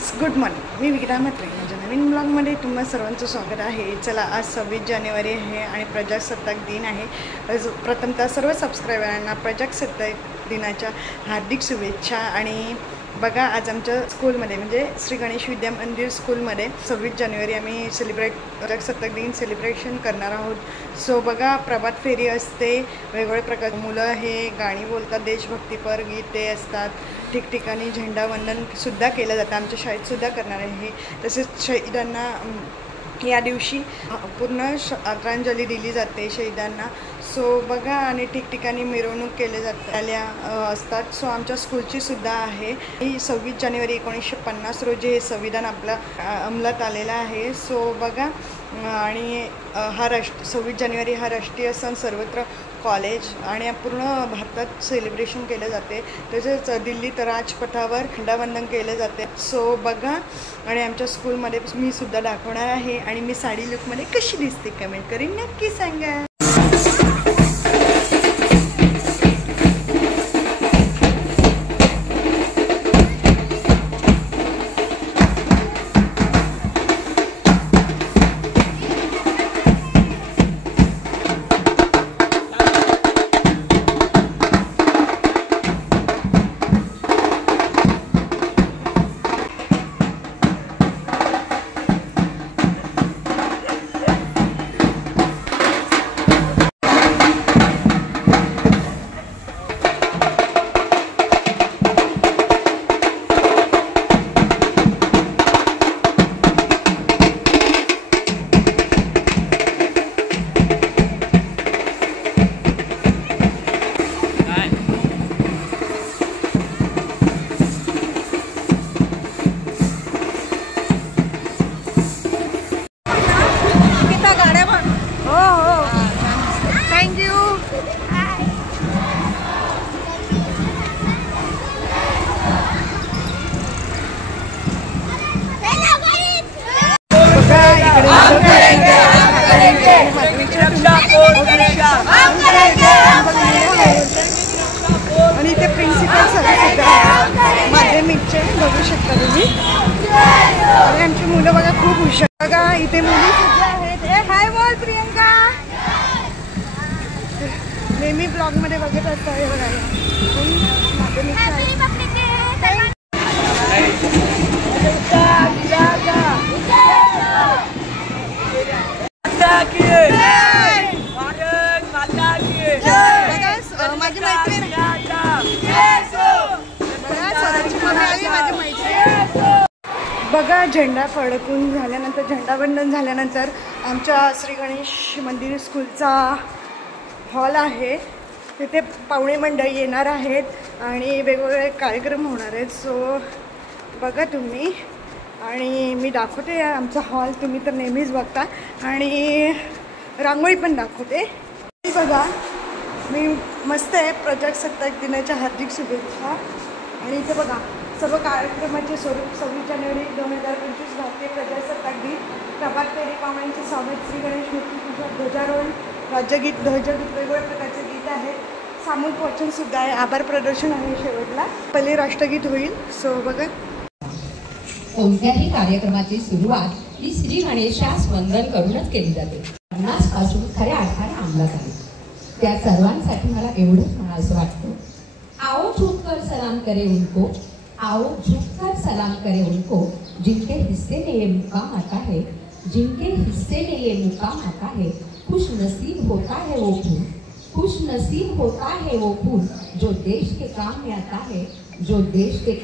Friends, good morning. मी विक्रा म्हात्रे. माझ्या नवीन ब्लॉगमध्ये तुम्हा सर्वांचं स्वागत आहे. चला, आज 26 जानेवारी आहे आणि प्रजासत्ताक दिन आहे. प्रथमतः सर्व सबस्क्रायबरांना प्रजासत्ताक दिनाच्या हार्दिक शुभेच्छा. आणि बघा, आज आमच्या स्कूलमध्ये म्हणजे श्री गणेश विद्या मंदिर स्कूलमध्ये 26 जानेवारी आम्ही प्रजासत्ताक दिन सेलिब्रेशन करणार आहोत. सो बघा, प्रभात फेरी असते, वेगवेगळ्या प्रकार मुलं हे गाणी बोलतात, देशभक्तीपर गीते असतात, ठिकठिकाणी झेंडावंदनसुद्धा केलं जातं. आमच्या शाळेतसुद्धा करणार आहे. तसेच शहीदांना या दिवशी पूर्ण आदरांजली दिली जाते शहीदांना. सो बघा, आणि ठिकठिकाणी मिरवणूक केले आल्या असतात. सो आमच्या स्कूलची सुद्धा आहे. 26 जानेवारी 1950 रोजी हे संविधान अंमलात आलेलं आहे. सो बघा, आणि हा 26 जानेवारी हा राष्ट्रीय सण सर्वत्र कॉलेज आणि पूर्ण भारतात सेलिब्रेशन केले जाते. तसेच दिल्लीत राजपथावर झेंडावंदन केले जाते. सो बघा, आणि आमच्या स्कूलमध्ये मी सुद्धा दाखवणार आहे. आणि मी साडी लुकमध्ये कशी दिसते कमेंट करून नक्की सांगा. आणि ते प्रिन्सिपल सर सुद्धा माध्यमिकचे बघू शकता तुम्ही. आणि आमची मुलं बघा खूप हुशार. बघा, इथे मुली सुद्धा आहेत. हाय बोल प्रियंका. नेहमी ब्लॉगमध्ये बघत असता. हे बघा, माध्यमिक माझी मैत्रीण बघा. झेंडा फडकून झाल्यानंतर, झेंडावंदन झाल्यानंतर आमच्या श्री गणेश मंदिर स्कूलचा हॉल आहे. तिथे पाहुणे मंडळी येणार आहेत आणि वेगवेगळे कार्यक्रम होणार आहेत. सो बघा तुम्ही, आणि मी दाखवते आमचा हॉल. तुम्ही तर नेहमीच बघता. आणि रांगोळी पण दाखवते. बघा, मी मस्त आहे. प्रजासत्ताक दिनाच्या हार्दिक शुभेच्छा. आणि इथे बघा, सर्व कार्यक्रमाचे स्वरूप 26 जानेवारी 2025 भारतीय प्रजासत्ताक दिन, प्रभात फेरी, पाहुण्यांचे स्वागत, श्री गणेश मूर्तीपूजा, ध्वजारोहण, राज्यगीत, ध्वजगीत, वेगवेगळ्या प्रकारचे गीत आहेत. सामूहिक वाचनसुद्धा आहे. आभार प्रदर्शन आहे शेवटला. पहिले राष्ट्रगीत होईल. सो बघा, कोणत्याही कार्यक्रमाची सुरुवात ही श्री गणेशास वंदन करूनच केली जाते. 50 पासून खऱ्या अर्थाने अंमलात आले. त्या सर्वांसाठी मला एवढंच म्हणायचं वाटतं, आओ झुककर सलाम करे उनको, आओ झुककर सलाम करे उनको, जिनके हिस्से में ये मुकाम आता है, जिनके हिस्से में ये मुकाम आता है, खुश नसीब होता है वो फूल, खुश नसीब होता है वो फूल, जो देश के काम में आता है, जो देश के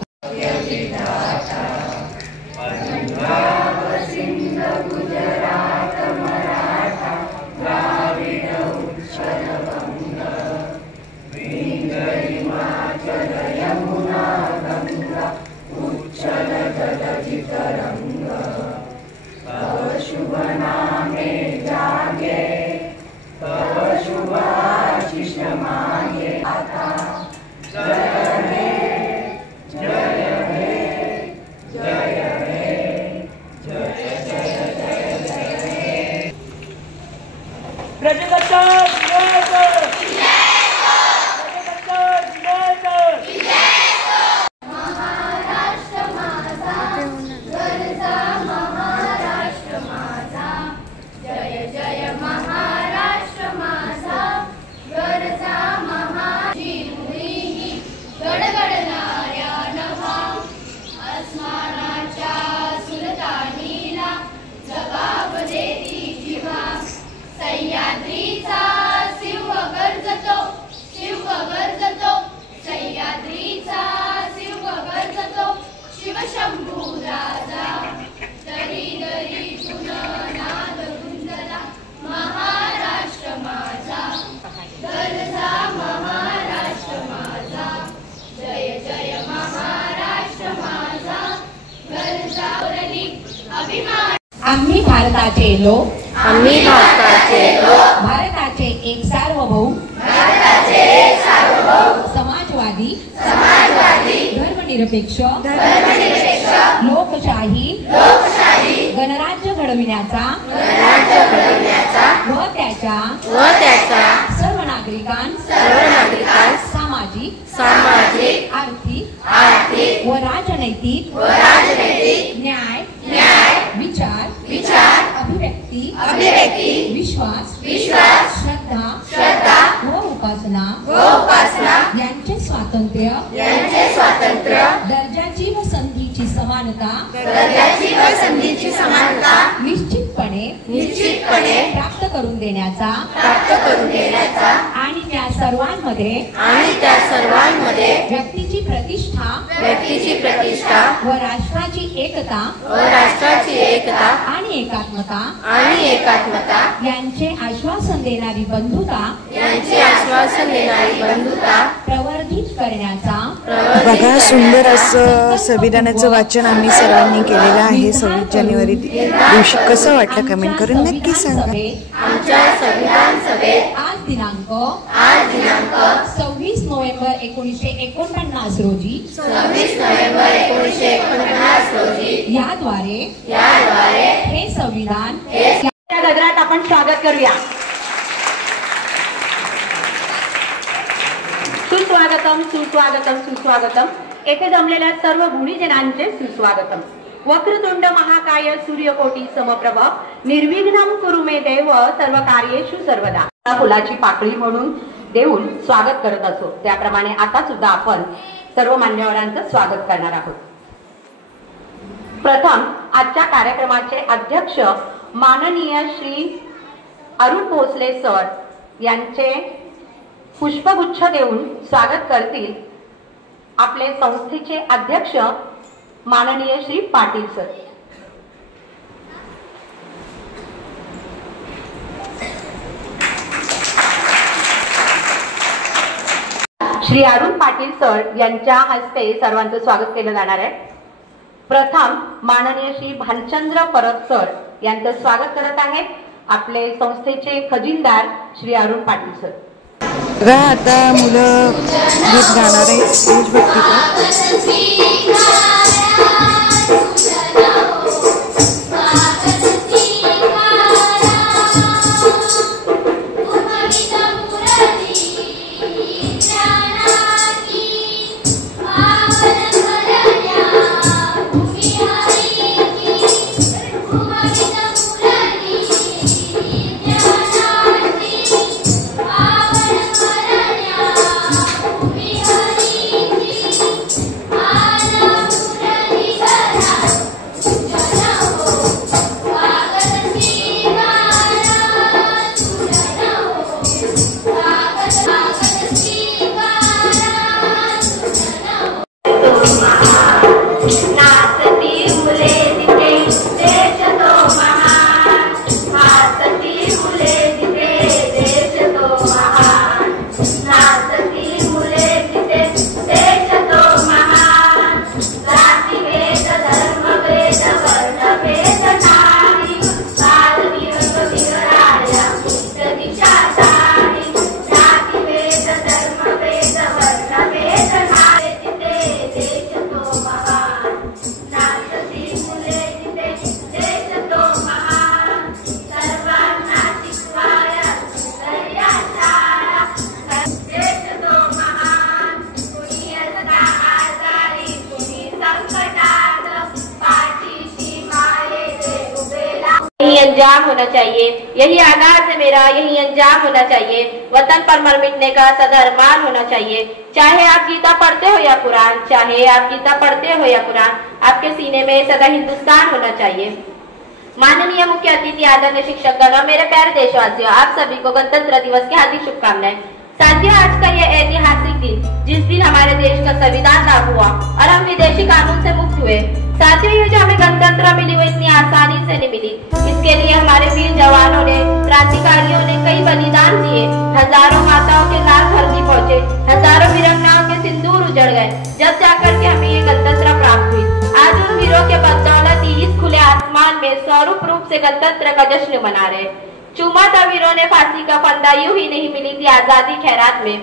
शुभ नामे जागे, तव शुभ आशीष मागे. आता जय हे जय भारताचे लोक आम्ही भारताचे लोक भारताचे एक सार्वभौम समाजवादी धर्मनिरपेक्ष लोकशाही गणराज्य घडविण्याचा व त्याच्या सर्व नागरिकांस सामाजिक आर्थिक व राजनैतिक न्याय विचार अभिव्यक्ती विश्वास श्रद्धा व उपासना यांचे स्वातंत्र्य दर्जाची व संधीची समानता निश्चितपणे प्राप्त करून देण्याचा आणि त्या सर्वांमध्ये व्यक्तीची प्रतिष्ठा व राष्ट्राची एकता आणि एकात्मता यांचे आश्वासन देणारी बंधुता प्रवर्धित करण्याचा बघा सुंदर असं संविधानाचं वाचन आम्ही सर्वांनी केलेलं आहे 26 जानेवारी दिवशी. कसं वाटलं कमेंट करून नक्की सांगा. आमच्या संविधान सभेत आज दिनांक 26 नोव्हेंबर 1949 रोजी याद्वारे हे संविधान गजरात आपण स्वागत करूया. सुस्वागतम सुस्वागतम सुस्वागतम. येथे जमलेल्या सर्व गुणीजनांचे सुस्वागतम. वक्रतुंड महाकाय सूर्यकोटी समप्रभ निर्विघ्नं कुरु मे देव सर्व कार्येषु सर्वदा. फुलाची पाकळी म्हणून देऊन स्वागत करत असो त्याप्रमाणे आता सुद्धा आपण सर्व मान्यवरांचं स्वागत करणार आहोत. प्रथम आजच्या कार्यक्रमाचे अध्यक्ष माननीय श्री अरुण भोसले सर यांचे पुष्पगुच्छ देऊन स्वागत करतील आपले संस्थेचे अध्यक्ष माननीय श्री पाटील सर. श्री अरुण पाटील सर यांच्या हस्ते सर्वांचं स्वागत केलं जाणार आहे. प्रथम माननीय श्री भालचंद्र परब सर यांचं स्वागत करत आहेत आपले संस्थेचे खजिनदार श्री अरुण पाटील सर. बघा आता मुलं गीत गाणार आहे देशभक्तीचं. अंजाम होना चाहिए, यही आगाज है मेरा, यही अंजाम होना चाहिए। वतन पर मर मिटने का सदा अरमान होना चाहिए। चाहे आप गीता पढ़ते हो या कुरान, चाहे आप गीता पढ़ते हो या कुरान, आपके सीने में सदा हिंदुस्तान होना चाहिए। माननीय मुख्य अतिथि, आदरणीय शिक्षकगण, मेरे प्यारे देशवासियों, आप सभी को गणतंत्र दिवस की हार्दिक शुभकामनाएं। साथियों, आज का यह ऐतिहासिक दिन, जिस दिन हमारे देश का संविधान लागू हुआ और हम विदेशी कानून से मुक्त हुए। साथियों, ये जो हमें गणतंत्र मिली वो इतनी आसानी से नहीं मिली। इसके लिए हमारे वीर जवानों ने, क्रांतिकारियों ने कई बलिदान दिए। हजारों माताओं के लाल धरती पहुंचे, हजारों वीरांगनाओं के सिंदूर उजड़ गए, जब जाकर के हमें ये गणतंत्र प्राप्त हुई। आज उन वीरों के बदौलत ही इस खुले आसमान में स्वरूप रूप से से गणतंत्र का जश्न मना रहे। चूमा था वीरों ने फांसी का फंदा, यूं ही नहीं मिली थी आजादी खैरात में।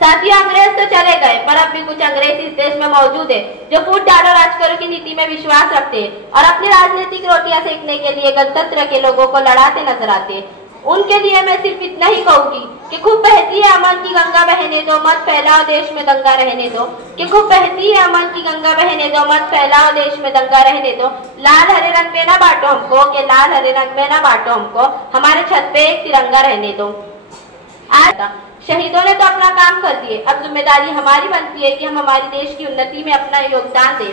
साथियों, अंग्रेज तो चले गए, पर अब भी कुछ अंग्रेज इस देश में मौजूद है जो फूट डालो राजकरों की नीति में विश्वास रखते हैं और अपनी राजनीतिक रोटियां सेकने के लिए गणतंत्र के लोगों को लड़ाते नजर आते हैं। उनके लिए मैं सिर्फ इतना ही कहूंगी कि खूब बहती है अमन की गंगा बहने दो, मत फैलाओ देश में दंगा रहने दो। कि खूब बहती है अमन की गंगा बहने दो, मत फैलाओ देश में दंगा रहने दो। लाल हरे रंग में ना बांटो हमको, कि लाल हरे रंग में ना बांटो हमको, हमारे छत पे एक तिरंगा रहने दो। आज शहीदों ने तो अपना काम कर दिए, अब जिम्मेदारी हमारी बनती है कि हम हमारे देश की उन्नति में अपना योगदान दें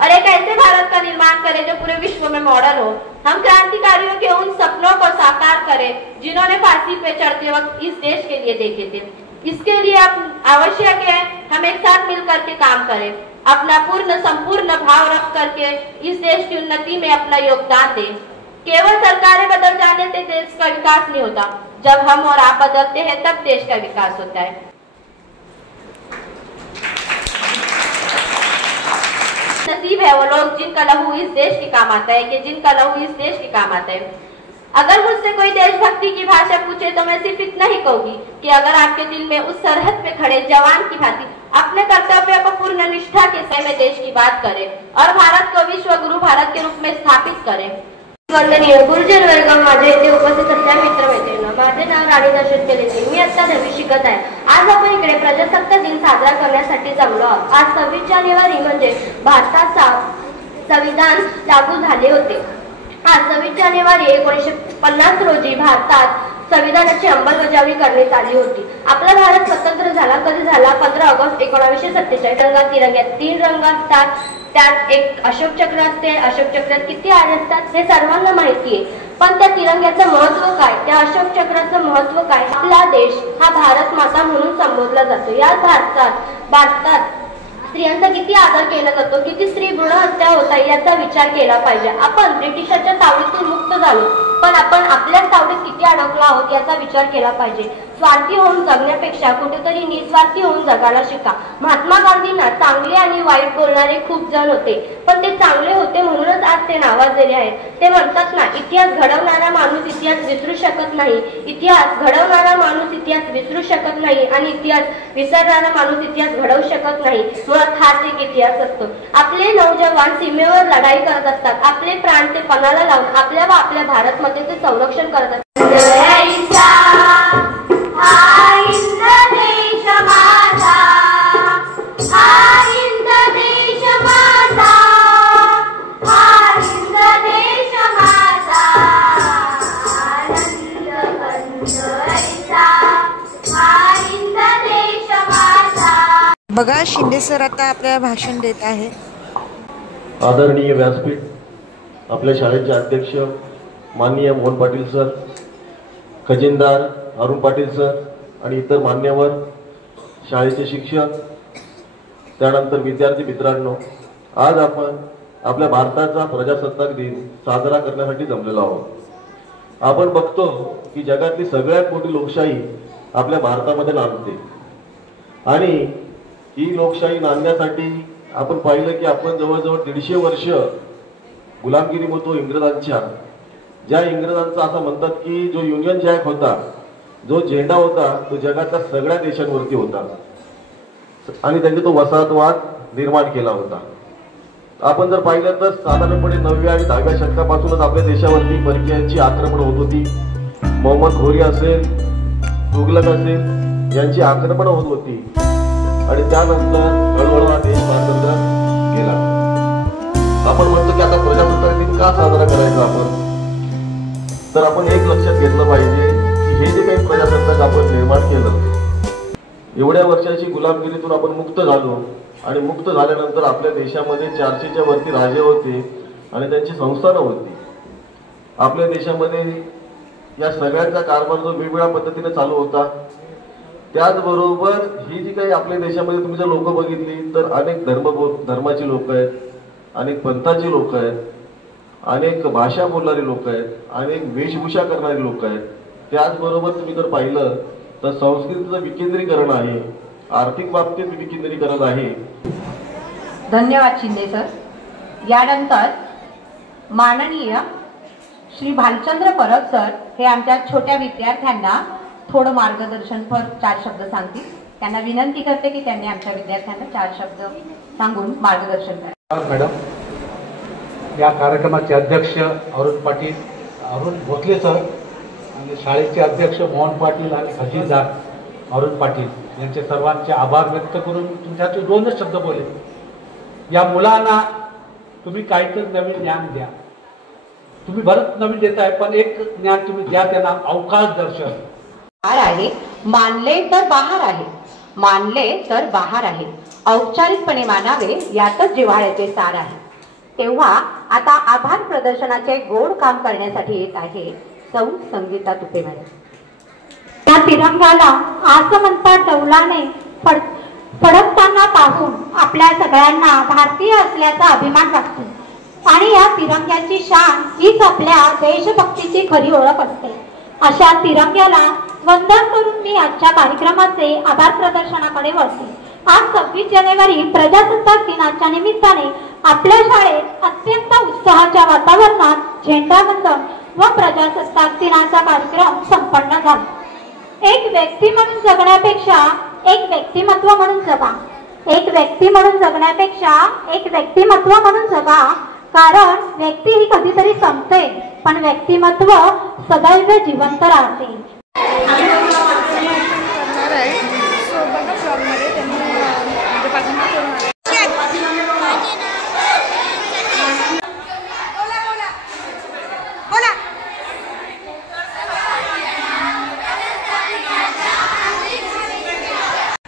और एक ऐसे भारत का निर्माण करें जो पूरे विश्व में मॉडल हो। हम क्रांतिकारियों के उन सपनों को साकार करें जिन्होंने फांसी पे चढ़ते वक्त इस देश के लिए देखे थे। इसके लिए अब आवश्यक है हम एक साथ मिलकर के काम करें, अपना संपूर्ण भाव रख करके इस देश की उन्नति में अपना योगदान दें। केवल सरकारें बदल जाने से देश का विकास नहीं होता, जब हम और आप बदलते हैं तब देश का विकास होता है। नसीब है वो लोग जिनका लहू इस देश के काम आता है, कि जिनका लहू इस देश के काम आता है। अगर मुझसे कोई देशभक्ति की भाषा पूछे तो मैं सिर्फ इतना ही कहूंगी कि अगर आपके दिल में उस सरहद पे खड़े जवान की भांति अपने कर्तव्य को पूर्ण निष्ठा के साथ में देश की बात करें और भारत को विश्व गुरु भारत के रूप में स्थापित करें। वंदनीय गुरुजन वर्ग, माझ्या इथे उपस्थित असलेल्या मित्रमैत्रिणींनो, माझे नाव राणी दर्शन केलेचे, मी आता 10वी शिकत आहे। आज आपण इकडे प्रजासत्ताक दिन साजरा करण्यासाठी जमलो आहोत। आज 26 जानेवारी म्हणजे भारताचा संविधान लागू झाले होते। आज 26 जानेवारी 1950 रोजी भारतात संविधानाची अंमलबजावणी करण्यात आली होती। आपला भारत स्वतंत्र झाला कधी झाला? 15 ऑगस्ट 1947। तिरंग्यात 3 रंग असतात, त्यात एक अशोक चक्र असते। अशोक चक्रात किती आरे असतात हे सर्वांना माहिती आहे, पण त्या तिरंग्याचं महत्त्व काय, त्या अशोक चक्राचं महत्त्व काय? आपला देश हा भारत माता म्हणून संबोधला जातो। या भारतात स्त्रियांचा किती आदर केला जातो, किती स्त्री भ्रूण हत्या होत आहे याचा विचार केला पाहिजे। आपण ब्रिटिशांच्या तावडीतून मुक्त झालो, पण आपण आपल्या तावडीत किती अडकलो आहोत याचा विचार केला पाहिजे। स्वार्थी होऊन जगण्यापेक्षा कुठेतरी निस्वार्थी होऊन जगायला शिका। महात्मा गांधींना चांगले आणि वाईट बोलणारे खूप जण होते, पण ते चांगले होते म्हणूनच आज ते नावाजलेले आहेत। ते म्हणतात ना, इतिहास घडवणारा माणूस इतिहास विसरू शकत नाही, इतिहास घडवणारा माणूस इतिहास विसरू शकत नाही आणि इतिहास विसरणारा माणूस इतिहास घडवू शकत नाही। मुळात हाच एक इतिहास असतो। आपले नौजवान सीमेवर लढाई करत असतात, आपले प्राण ते पणाला लावून आपल्या व आपल्या भारत मातेचे ते संरक्षण करत असतात। बघा, शिंदे सर आता आपल्याला भाषण देत आहे। आदरणीय व्यासपीठ, आपल्या शाळेचे अध्यक्ष माननीय मोहन पाटील सर, खजिनदार अरुण पाटील सर आणि इतर मान्यवर, शाळेचे शिक्षक, त्यानंतर विद्यार्थी मित्रांनो, आज आपण आपल्या भारताचा प्रजासत्ताक दिन साजरा करण्यासाठी जमलेलो आहोत। आपण बघतो की जगातली सगळ्यात मोठी लोकशाही आपल्या भारतामध्ये नांदते आणि ही लोकशाही नांदण्यासाठी आपण पाहिलं की आपण जवळजवळ 150 वर्ष गुलामगिरी होतो इंग्रजांच्या। ज्या इंग्रजांचा असं म्हणतात की जो युनियन जॅक होता, जो झेंडा होता, तो जगातल्या सगळ्या देशांवरती होता आणि त्यांनी तो वसाहतवाद निर्माण केला होता। आपण जर पाहिलं तर साधारणपणे 9व्या आणि 10व्या शतकापासूनच आपल्या देशावरती परकीयांची आक्रमण होत होती। मोहम्मद घोरी असेल, तुगलक असेल, यांची आक्रमण होत होती आणि त्यानंतर हळूहळू हा देश स्वातंत्र्य गेला। आपण म्हणतो की आता प्रजासत्ताक दिन का साजरा करायचा आपण, तर आपण एक लक्षात घेतलं पाहिजे की हे जे काही प्रजासत्ताक आपण निर्माण केलं, एवढ्या वर्षाची गुलामगिरीतून आपण मुक्त झालो आणि मुक्त झाल्यानंतर आपल्या देशामध्ये 400च्या वरती राजे होते आणि त्यांची संस्थानं होती। आपल्या देशामध्ये या सगळ्यांचा कारभार जो वेगवेगळ्या पद्धतीने चालू होता। त्याचबरोबर ही जी काही आपल्या देशामध्ये तुम्ही जर लोक बघितली तर अनेक धर्माची लोक आहेत, अनेक पंथाची लोक आहेत, अनेक भाषा बोलणारी लोक आहेत, अनेक वेशभूषा करणारी लोक आहेत। त्याचबरोबर तुम्ही जर पाहिलं तर संस्कृतीचं विकेंद्रीकरण आहे, आर्थिक बाबतीत विकेंद्रीकरण आहे। धन्यवाद शिंदे सर। यानंतर माननीय श्री भालचंद्र परब सर हे आमच्या छोट्या विद्यार्थ्यांना थोडं मार्गदर्शनपर 4 शब्द सांगतील. त्यांना विनंती करते की त्यांनी आमच्या विद्यार्थ्यांना 4 शब्द सांगून मार्गदर्शन करा. मॅडम, या कार्यक्रमाचे अध्यक्ष अरुण भोसले सर आणि शाळेचे अध्यक्ष मोहन पाटील आणि खजिनदार अरुण पाटील यांचे सर्वांचे आभार व्यक्त करून तुमच्याचे 2च शब्द बोले. या मुलांना तुम्ही काहीतरी नवीन ज्ञान द्या. तुम्ही बरंच नवीन देताय, पण एक ज्ञान तुम्ही द्या त्यांना, अवकाश दर्शन. आहे मानले तर बाहेर आहे, मानले तर बाहेर आहे, औपचारिकपणे मानावे यातच जिव्हाळ्याचे सार आहे. तेव्हा आता आभार प्रदर्शनाचे गोड काम करण्यासाठी येत आहे सौ संगीता तुपे मॅडम. त्या तिरंगाला आसमंता डौलाने फडकताना पाहून आपल्या सगळ्यांना भारतीय असल्याचा अभिमान वाटतो आणि या तिरंग्याची शान हीच आपल्या देशभक्तीची खरी ओळख असते. अशा तिरंग्याला वंदन करून मी आजच्या कार्यक्रमाचे आभार प्रदर्शनाकडे वळते. आज 26 जानेवारी प्रजासत्ताक दिनाच्या निमित्ताने आपल्या शाळेत अत्यंत उत्साहाच्या वातावरणात झेंडावंदन व प्रजासत्ताक दिनाचा कार्यक्रम संपन्न झाला. एक व्यक्ती म्हणून जगण्यापेक्षा एक व्यक्तिमत्व म्हणून जगा. एक व्यक्ती म्हणून जगण्यापेक्षा एक व्यक्तिमत्व म्हणून जगा. कारण व्यक्ती ही कधीतरी संपते, पण व्यक्तिमत्व सदैव जिवंत राहते.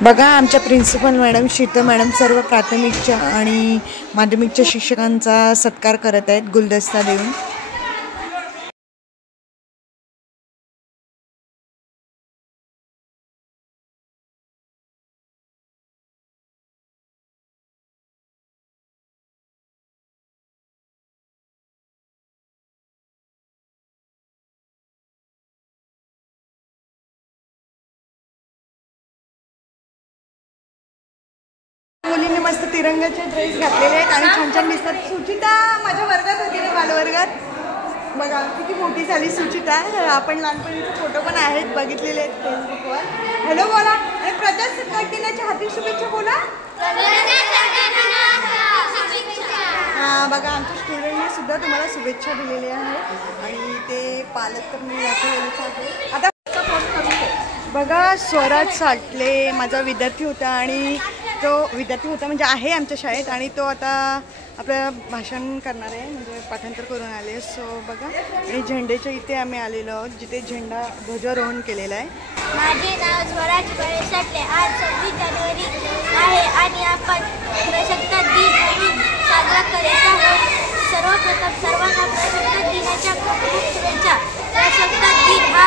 बघा आमच्या प्रिन्सिपल मॅडम शीतल मॅडम सर्व प्राथमिकच्या आणि माध्यमिकच्या शिक्षकांचा सत्कार करत आहेत गुलदस्ता देऊन. मुलींनी मस्त तिरंगाचे ड्रेस घातलेले आहेत आणि छान छान दिसतात. सुचिता माझ्या वर्गात होती ना, बालवर्गात. बघा किती मोठी झाली सुचिता. आपण लहानपणीचे फोटो पण आहेत, बघितलेले आहेत फेसबुकवर. हॅलो बोला आणि प्रजासत्ताक दिनाच्या हार्दिक शुभेच्छा बोला. हां बघा आमच्या स्टुडंटने सुद्धा तुम्हाला शुभेच्छा दिलेल्या आहेत आणि ते पालक तर मी आता बघा स्वराज साठले माझा विद्यार्थी होता आणि तो विद्यार्थी होता म्हणजे आहे आमच्या शाळेत आणि तो आता आपलं भाषण करणार आहे, म्हणजे पाठांतर करून आले. सो बघा आणि झेंडेच्या इथे आम्ही आलेलो आहोत जिथे झेंडा ध्वजारोहण केलेलं आहे. माझे नाव स्वराज साठले. आज 26 जानेवारी आहे आणि आपण प्रजासत्ताक दिन म्हणून साजरा करीत आहोत. सर्वप्रथम सर्वांना प्रजासत्ताक दिनाच्या खूप शुभेच्छा. प्रजासत्ताक दिन हा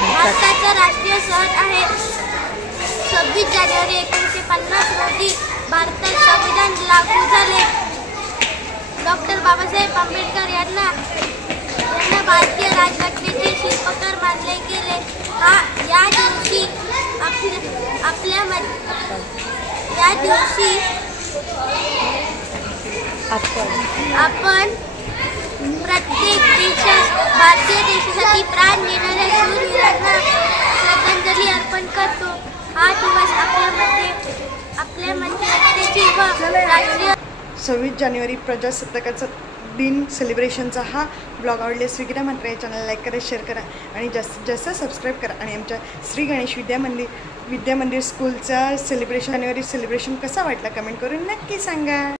भारताचा राष्ट्रीय सण आहे. 26 जानेवारी 1950 रोजी भारतात संविधान लागू झाले. डॉक्टर बाबासाहेब आंबेडकर यांना भारतीय राज्यघटनेचे शिल्पकार मानले गेले. या दिवशी आपण प्रत्येक भारतीय देशासाठी प्राण देणाऱ्या शूरवीरांना श्रद्धांजली अर्पण करतो. हा दिवस आपल्यामध्ये राष्ट्रीय 26 जानेवारी प्रजासत्ताकाचा दिन सेलिब्रेशनचा हा ब्लॉग आवडल्यास स्वीगिरा मात्र या चॅनलला लाईक करा, शेअर करा आणि जास्तीत जास्त सबस्क्राईब करा. आणि आमच्या श्री गणेश विद्या मंदिर स्कूलचा जानेवारी सेलिब्रेशन कसा वाटला कमेंट करून नक्की सांगा.